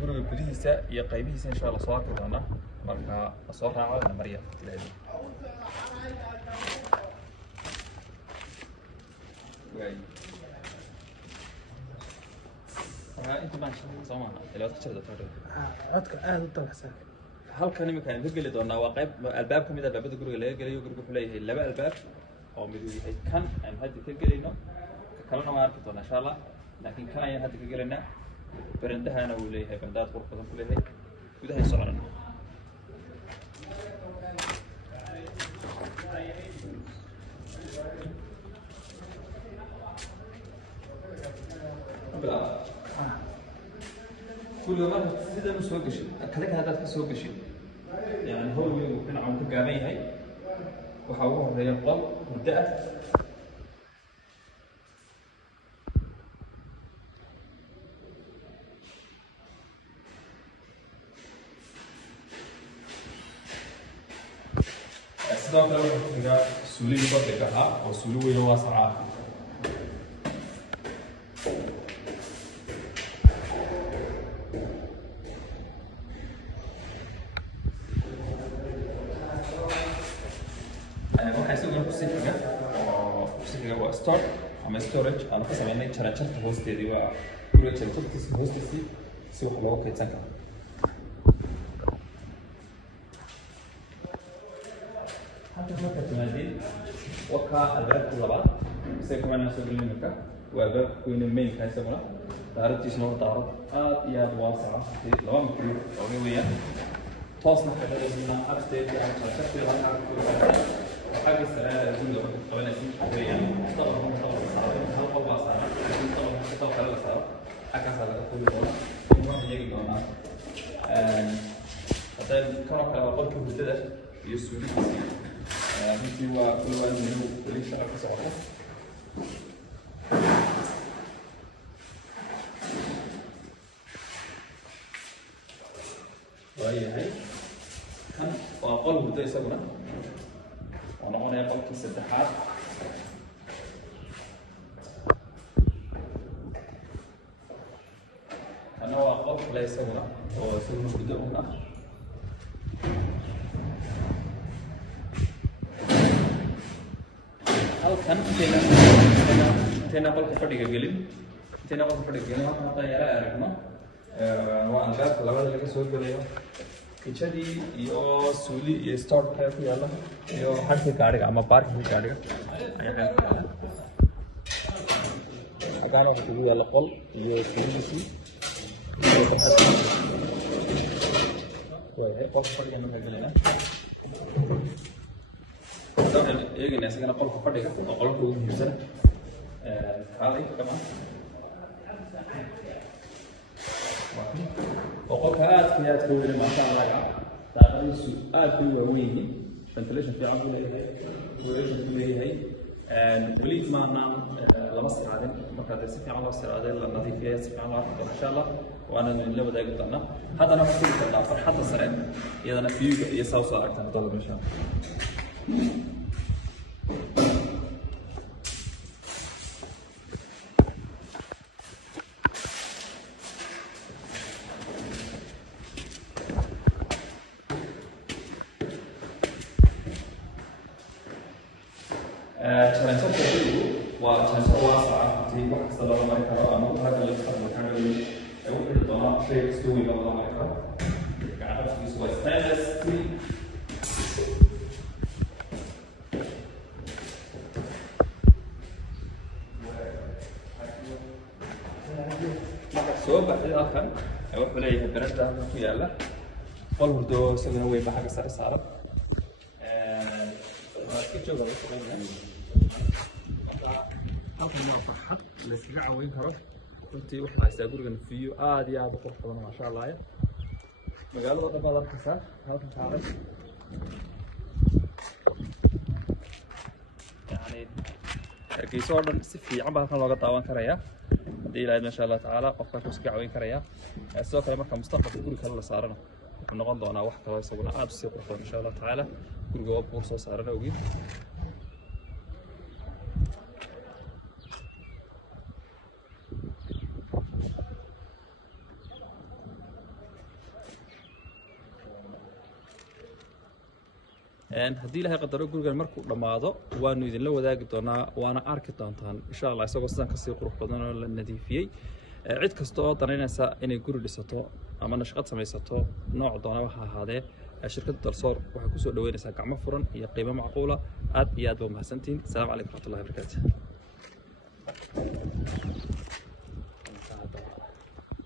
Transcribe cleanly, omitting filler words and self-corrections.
guriga gudihiisa iyo qaybihiisa insha Allah soo arki doonaa marka soo raacada Mariya ilaahay انت ما شاء الله سمعنا لو تشرد توري codka aad u dabacsan halkan imika aan ka gali doonaa waa qayb albaab kamid ah albaabada guriga laga galiyo guriga wuxuu leeyahay laba albaab oo mid yahay kan aan hadda ka galayno kalena waan arki doonaa insha Allah laakiin kan ayaan hadda ka galaynaa barandahana uu leeyahay bandaad qurux badan ku leeyahay gudaha soconana كل مرة سيدا مسوق شيء كذا هذا تسوق شيء يعني هو يمكن عم تقامي هاي وحاول هي القلب بدأت أصدق لو كذا سولي بطلقها أو سولي واسعة ستور أما ستورج أنا قسم إني شرشت هوستي دي وكل شيء تكتس هوستي سوى حلوة كتسكر حتى هو كتمادين وكا الباب كله بعض سيكون أنا سوي لي مكة والباب كوين المين كان سمرة تعرف تشنو تعرف يا واسعة لو مكتوب أو ويا توصل كذا لازمنا أبستيت يعني شرشت في هذا حاجة السلالة الجملة قبل أن تشوفيها طبعا هم طبعا صعبين هل قلبها صعبة لكن طبعا طبعا خلال صعبة حكى على كل دولة وما يجي دونا حتى كانوا على قلبه بدأ يسوي مثل وكل واحد منهم ليش شغال في صعبة وهي هاي كان وقلبه بدأ يسوونه أنا هنا يقول كيس الدحار أنا أقول لا يسوى هو يسوي مشكلة هنا هل كان تنا قل كفردي قليل تنا قل كفردي قليل ما طيارة أركنا وأنا قلت لو هذا اللي كسوي قليل كذي يو سولي يستارت كيف يلا يو هارت كاريga ama parking كاريga agana wuxuu yaala qol iyo suuliisi way qof fadhiga ma galena dadka eegina isagana qolka fadhiga oo qolka ugu muhiimsan kaalay kama وقولك آت كوير ما شاء الله تقريبا آت كوير ويني ventilation في عقله ويرجع كله هي وليد ما نام لمصر عادين ما كان يصير على مصر عادين للنظيف يصير على إن شاء الله وأنا اللي بدي أقول أنا هذا أنا بقول لك فرحة السرير إذا أنا في يسوس أكثر طلب إن شاء الله شرنسة كذي وشرنسة واسعة في وقت صلاة مريكا أما هذا اللي يستخدم كانوا يوجد الضمان شيء سوي بالله مريكا قاعد في سوى ستانلس ستيل سوى بعد الآخر يوقف لي البرد ده في يلا قل هردو سوينا وين بحاجة صار صارت كيف جوجل halkan waa farxad la iskaga caawin karo runtii waxa haysta gurigan fiyo aad iyo aad u qurux badan ma sha Allah magaalada dhammaad arkaysaa halkan saaran yani hargeysa oo dhan si fiican baa halkan looga daawan karayaa hadii ilaahay ma sha Allah taala qofka ku iska caawin karaya sidoo kale marka mustaqbalka guriga kale la saarano wuxuu noqon doonaa wax kale isaguna aad u sii qurux badan ma sha Allah taala guriga waa buur soo saaran awgeed haddii ilaahay qadaro gurigan markuu dhammaado waanu idinla wadaagi doonaa waana arki doontaan insha Allah isagoo sidan ka sii qurux badan oo la nadiifiyey cid kasta oo danaynaysa inay guri dhisato ama nashqad samaysato nooc doona waxa ahaadee shirkadda Dalsoor waxay ku soo dhaweynaysaa gacmo furan iyo qiimo macquula aad iyo aad baa mahadsantiin. Assalaamu calaykum warahmatullahi wabarakaatuh.